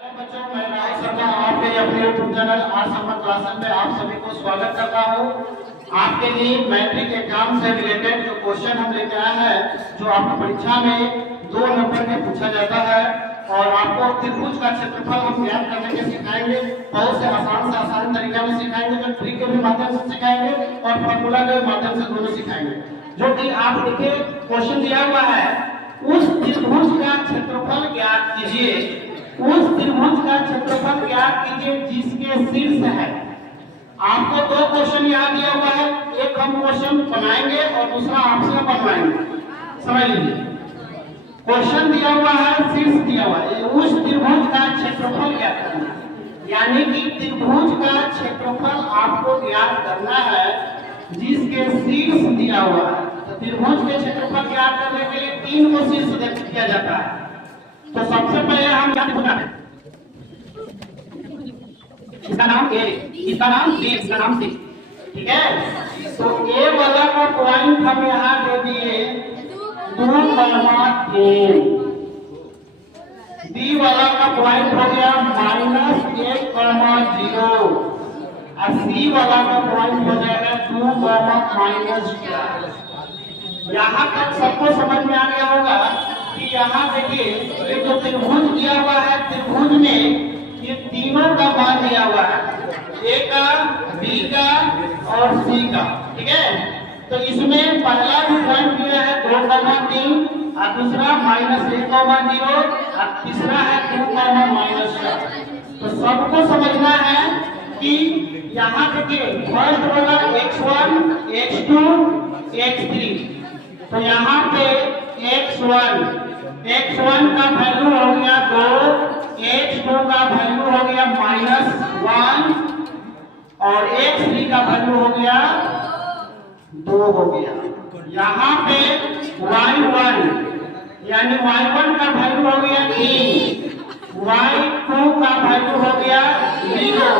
Hello बच्चों, मैं राहुल शर्मा आपके अपने YouTube channel are Sharma classes में आप सभी को स्वागत करता हूँ। आपके लिए मैट्रिक एग्जाम से रिलेटेड जो क्वेश्चन हम लेके आए हैं, जो आपकी परीक्षा में 2 नंबर में पूछा जाता है और आपको त्रिभुज का क्षेत्रफल हम ज्ञात करने के सिखाएंगे। बहुत से आसान तरीका में सिखाएंगे, जो ट्रिक के भी माध्यम से सिखाएंगे और फॉर्मूला के माध्यम से दोनों सिखाएंगे। जो कि आप देखिए क्वेश्चन दिया हुआ है, उस त्रिभुज का क्षेत्रफल ज्ञात कीजिए। उस त्रिभुज का क्षेत्रफल ज्ञात कीजिए जिसके शीर्ष है। आपको 2 क्वेश्चन यहाँ दिया हुआ है, एक हम क्वेश्चन बनाएंगे और दूसरा आपसे बनवाएंगे। समझ लीजिए, क्वेश्चन दिया हुआ है, शीर्ष दिया हुआ है, उस त्रिभुज का क्षेत्रफल ज्ञात करना है। यानी कि त्रिभुज का क्षेत्रफल आपको ज्ञात करना है जिसके शीर्ष दिया हुआ है। तो त्रिभुज के क्षेत्रफल ज्ञात करने के लिए 3 को शीर्ष दिया जाता है। तो सबसे पहले हम क्या देखते हैं, इसका नाम ए, इसका नाम बी, इसका नाम सी। ठीक है, तो ए वाला का पॉइंट हम यहाँ दे दिए 2,3, बी वाला का पॉइंट हो गया -1,0 और सी वाला का पॉइंट हो जाएगा 2,-4। यहाँ तक सबको समझ में आ गया होगा कि यहाँ देखिए ये जो त्रिभुज दिया हुआ है, त्रिभुज में ये तीनों का मान दिया हुआ है, ए का, बी का और सी का। ठीक है, तो इसमें पहला जो पॉइंट दिया है 2,3 और दूसरा -1,0 और तीसरा है 2,-4। तो सबको समझना है कि यहाँ देखिए फर्स्ट वाला x1, x2, x3। तो यहाँ पे x1 का वैल्यू हो गया 2, x2 का वैल्यू हो गया -1 और x3 का वैल्यू हो गया 2 हो गया। यहाँ पे y1 यानी y1 का वैल्यू हो गया 3, y2 का वैल्यू हो गया 0,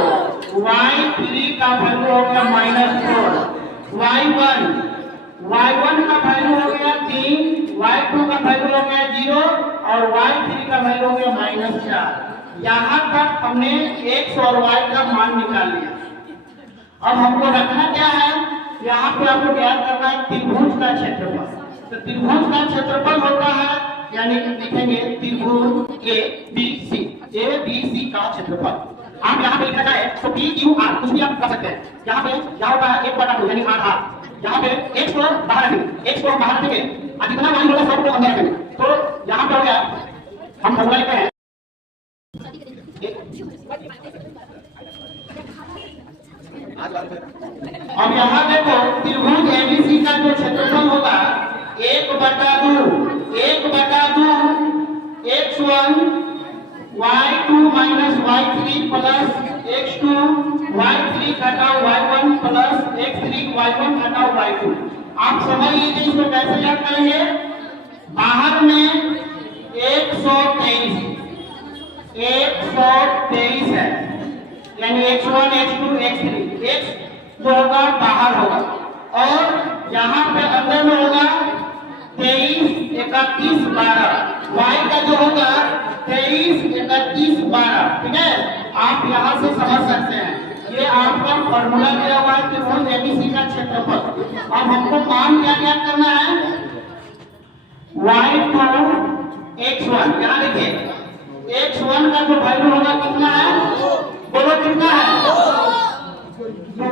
y3 का वैल्यू हो गया -4, y1 का वैल्यू हो गया 3, y2 का वैल्यू हो गया 0 और y3 का वैल्यू हो गया -4। यहाँ तक हमने x और y का मान निकाल लिया। अब हमको रखना क्या है, यहाँ पे आपको ज्ञात करना है त्रिभुज का क्षेत्रफल। तो त्रिभुज का क्षेत्रफल होता है, यानी लिखेंगे त्रिभुज ABC का क्षेत्रफल। आप यहाँ पे लिखा जाए तो PQR कुछ भी आप कर सकते हैं। यहाँ पे क्या होता है 1/2 यानी 8। यहाँ पे x को बाहर रखेंगे, x को बाहर रखेंगे और जितना मान होगा सबको अंदर रखेंगे। तो यहाँ पे हो गया, हम फॉर्मूला लिखते हैं। अब यहाँ देखो त्रिभुज ABC का जो क्षेत्रफल होगा 1/2 x1 y2 - y3 plus x2 y3 घटाओ y1 प्लस x3 y1 घटाओ y2। आप समझ लीजिए इसको कैसे याद करेंगे। बाहर में 123 है, यानी x1 x2 x3, x जो होगा बाहर होगा और यहाँ पे अंदर में होगा 23, 31, 12। y का जो होगा 23, 31, 12। ठीक है, आप यहाँ से समझ सकते हैं, ये आपका फॉर्मूला दिया हुआ है त्रिभुज ABC का क्षेत्रफल। अब हमको मान क्या ज्ञात करना है, y2 x1। यहाँ देखिए x1 का जो वैल्यू होगा कितना है, बोलो कितना है, 2।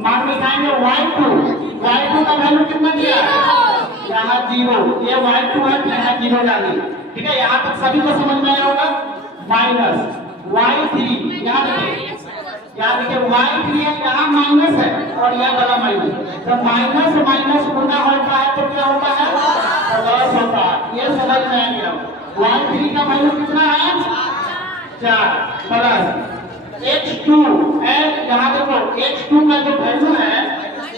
मान दिखाएंगे y2 का वैल्यू कितना दिया, यहाँ 0, ये y2 है, यहाँ 0 डालिए। ठीक है, यहाँ तक सभी को समझ में आया होगा। -y3, यहाँ देखिए y3 है, यहाँ माइनस है और यह वाला माइनस। जब माइनस गुना होता है तो क्या होता है, प्लस होता है। ये समझ में आ गया। y3 का वैल्यू कितना है, 4 प्लस x2 है। यहाँ देखो x2 का जो वैल्यू है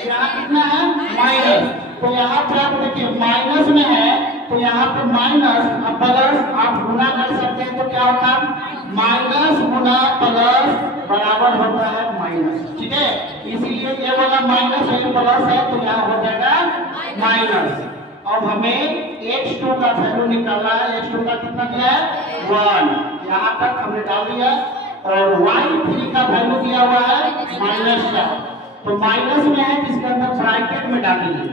यहाँ कितना है, माइनस। तो यहाँ पे आप देखिए माइनस में है तो यहाँ पे माइनस और प्लस आप गुना कर सकते हैं, तो क्या होता है माइनस गुना प्लस बराबर होता है माइनस। ठीक है, इसीलिए ये वाला माइनस है, प्लस है, तो यहाँ हो जाएगा माइनस। अब हमें x2 का वैल्यू निकालना है। x2 का कितना दिया है, 1। यहाँ तक हमने डाल दिया और y3 का वैल्यू दिया हुआ है -4, तो माइनस में है जिसके अंदर ब्रैकेट में डालेंगे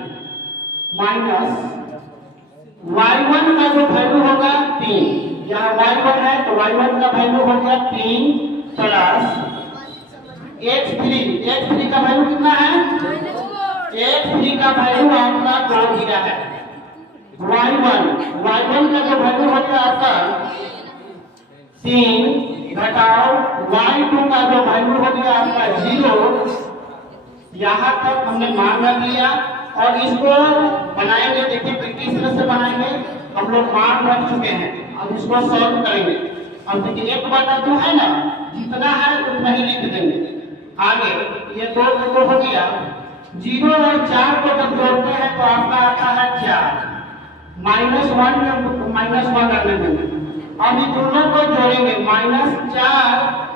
माइनस y1 का जो वैल्यू होगा 3, यहाँ y1 है तो y1 का वैल्यू हो गया 3 प्लस x3 का वैल्यू कितना है, x3 का वैल्यू आपका 2 दिया है, y1 का जो वैल्यू हो गया आपका 3 घटाओ y2 का जो वैल्यू हो गया आपका 0। यहाँ तक हमने मान रख लिया और इसको बनाएंगे, देखिए किस तरह से बनाएंगे, हम लोग मान रख चुके हैं, अब इसको सॉल्व करेंगे। अब देखिए 1/2 है ना, जितना है उतना ही लिख देंगे। आगे ये 2 हो गया, 0 और 4 को जब जोड़ते हैं तो आपका आता है 4, -1 करने देंगे। अब ये दोनों को जोड़ेंगे -4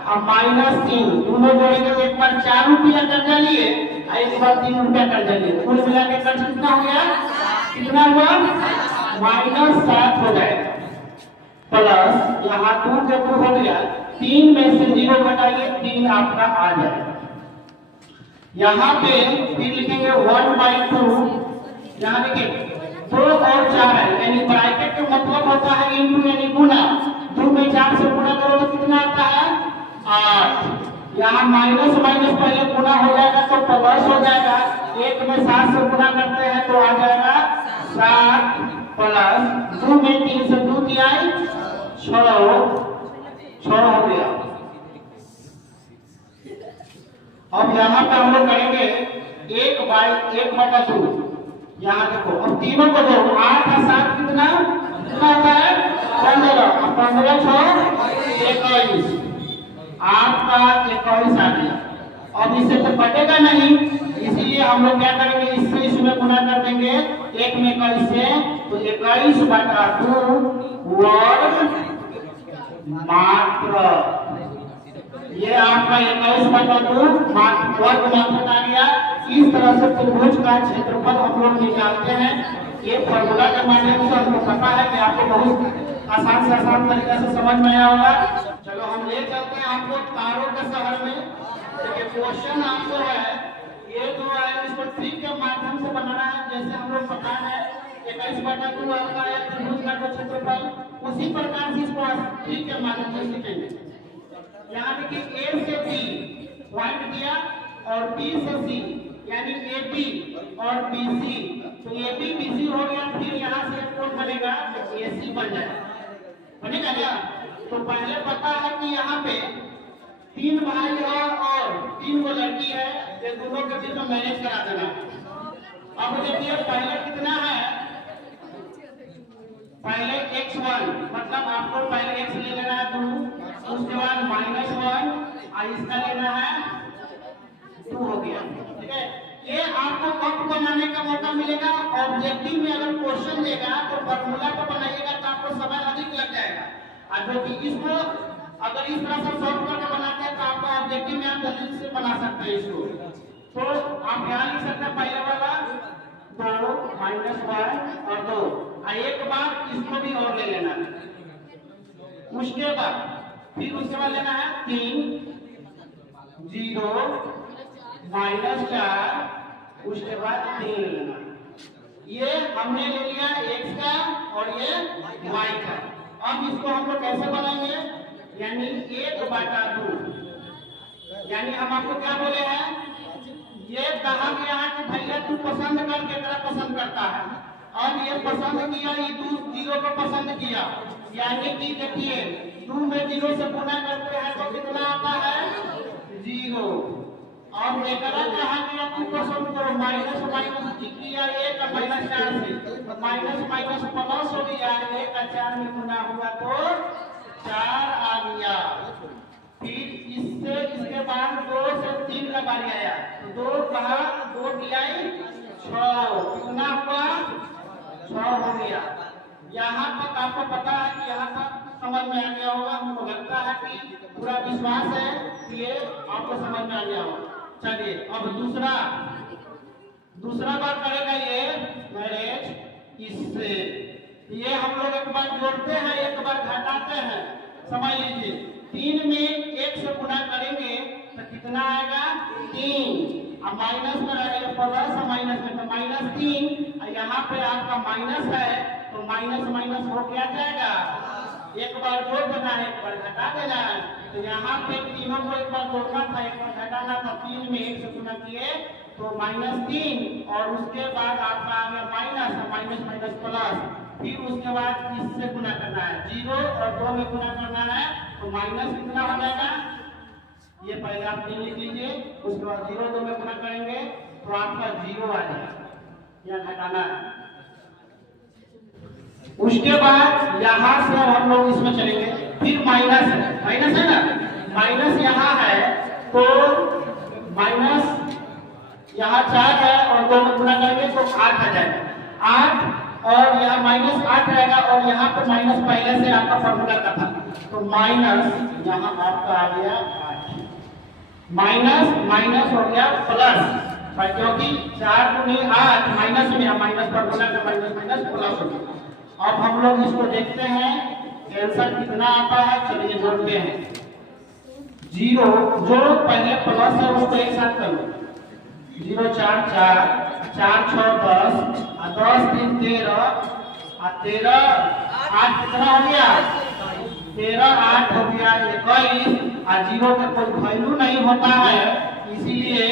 और -3 दोनों जोड़ेंगे तो एक बार 4 रुपया कर्जा लिए और एक बार 3 रुपया कर्जा लिए, कुल मिला के कर्ज कितना हो गया, कितना हुआ, -7 हो जाएगा प्लस यहाँ 2 के 2 हो गया, 3 में से 0 घटाइए 3 आपका आ जाएगा। यहाँ पे फिर लिखेंगे 1/2, यहाँ देखिए 2 और 4 है, यानी ब्रैकेट का मतलब होता है इनटू यानी गुना, 2 में 4 से गुना करो तो कितना आता है 8। यहाँ माइनस पहले गुना हो जाएगा तो प्लस हो जाएगा, 1 में 7 से गुना करते हैं तो आ जाएगा 7 प्लस 2 में 3 से 2 दिया 6 हो गया। अब यहाँ पे हम लोग करेंगे 1/2, यहाँ देखो अब तीनों को जो 8 और 7 कितना होता है 15, 15 6 21, 8 का 21 आ गया। अब इससे तो कटेगा नहीं, इसीलिए हम लोग क्या करेंगे, इससे इसमें गुना कर देंगे 1 में 21 से, तो 21/2 वर्ग मात्र, ये आपका 21/2 वर्ग मात्र आ गया। इस तरह से त्रिभुज का क्षेत्रफल हम लोग निकालते हैं, ये फॉर्मूला के माध्यम से हमको पता है कि आपको बहुत आसान से आसान तरीके से समझ में आया होगा। चलो हम ले चलते हैं आपको तारों के शहर में। देखिए क्वेश्चन आपको है, ये जो है इसको ट्रिक के माध्यम से बनाना है, जैसे हम लोग पता है 21/2 आपका है त्रिभुज का क्षेत्रफल, उसी प्रकार से इसको ट्रिक के माध्यम से सीखेंगे। यहाँ देखिए A से B पॉइंट दिया और B से C यानी AB और BC, तो AB BC हो गया, फिर यहाँ से एक कोण बनेगा AC बन जाएगा, बनेगा क्या। तो पहले पता है कि यहाँ पे 3 भाई है और 3 वो लड़की है, ये दोनों के बीच में मैनेज करा देना। अब देखिए पहले कितना है, पहले x1 मतलब आपको पहले x ले लेना है 2, उसके बाद -1 और इसका लेना है 2 हो गया, ठीक है। ये आपको कब बनाने का मौका मिलेगा, ऑब्जेक्टिव में अगर क्वेश्चन देगा तो फॉर्मूला को बनाइएगा तो आपको समय अधिक लग जाएगा, और जो कि इसको अगर इस तरह से सॉल्व करके बनाते हैं तो आपको ऑब्जेक्टिव में आप जल्दी से बना सकते हैं इसको। तो आप यहाँ लिख सकते हैं पहले वाला 2 -1 और 2, और एक बार इसको भी और ले लेना है, उसके बाद फिर उसके बाद लेना है 3 0 -4, उसके बाद 3 लेना। ये हमने ले लिया x का और ये y का। अब इसको हम लोग कैसे बनाएंगे, यानी 1/2, यानी हम आपको क्या बोले हैं, ये कहा गया है कि भैया तू पसंद कर केकरा पसंद करता है, अब ये पसंद किया, ये 2 0 को पसंद किया, यानी कि देखिए 2 में 0 से गुना करते हैं तो कितना आता है 0। अब एकरा कहा गया तू पसंद करो, माइनस किया 1 और -4 से, माइनस प्लस हो गया, 1 और 4 में गुना हुआ तो 4 आ गया। फिर इससे इसके बाद 2 से 3 का बारी आया, तो 2 कहा 2 दिया 6, कितना हुआ 6 हो गया। यहाँ तक आपको पता है कि यहाँ तक समझ में आ गया होगा, हमको लगता है कि पूरा विश्वास है कि ये आपको समझ में आ गया होगा। चलिए अब दूसरा बार करेगा ये मैरिज इससे, ये हम लोग एक बार जोड़ते हैं एक बार घटाते हैं, समझ लीजिए 3 में 1 से गुना करेंगे तो कितना आएगा 3, अब माइनस में रहेगा प्लस माइनस में तो -3, और यहाँ पे आपका माइनस है तो माइनस माइनस हो क्या जाएगा, एक बार जोड़ देना है एक बार घटा देना है। तो यहाँ पे तीनों को एक बार जोड़ना था एक बार घटाना था, 3 में 1 से गुना किए तो -3, और उसके बाद आपका आ गया माइनस माइनस माइनस प्लस, फिर उसके बाद इससे गुना करना है 0 और 2 में गुना करना है तो माइनस कितना हो जाएगा, ये पहले आप लिख लीजिए, उसके बाद 0 2 में गुना करेंगे तो आपका 0 आ जाएगा, यह घटाना है। उसके बाद यहाँ से हम लोग इसमें चलेंगे, फिर माइनस है ना, माइनस यहाँ है तो माइनस यहाँ 4 है और 2 में गुना करेंगे तो 8 आ जाएगा, 8 और यहाँ -8 रहेगा, और यहाँ पे माइनस पहले से आपका फॉर्मूला का था तो माइनस यहाँ आपका आ गया 8, माइनस माइनस हो गया प्लस, क्योंकि 4 गुने 8 माइनस में माइनस फॉर्मूला का माइनस माइनस प्लस हो गया। अब हम लोग इसको देखते हैं आंसर कितना आता है, चलिए जोड़ते हैं 0 जो पहले प्लस है उसको एक साथ कर लो, 0 4 4 4 6 10 और 10 3 13 और 13 8 कितना हो गया 13 8 हो गया 21, और 0 का कोई वैल्यू नहीं होता है इसीलिए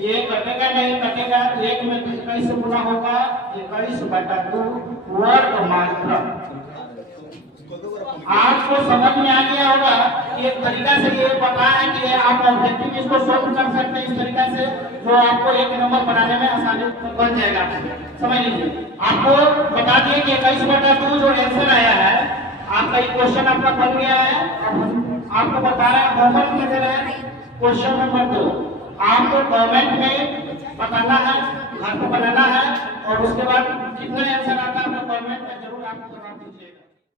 ये कटेगा नहीं, कटेगा 1 में 21 से गुना होगा 21/2 वर्ग मात्रा। आपको समझ में आ गया होगा कि एक तरीका से ये पता है कि आप ऑब्जेक्टिव इसको सॉल्व कर सकते हैं इस तरीका से जो आपको एक नंबर बनाने में आसानी बन जाएगा। समझ लीजिए आपको बता दिए कि 21/2 जो आंसर आया है आपका एक क्वेश्चन आपका बन गया है। अब आपको बता रहे हैं होमवर्क में दे रहे हैं क्वेश्चन नंबर 2 आपको कमेंट में बताना है, घर को बनाना है, और उसके बाद कितना आंसर आता है कमेंट में जरूर आपको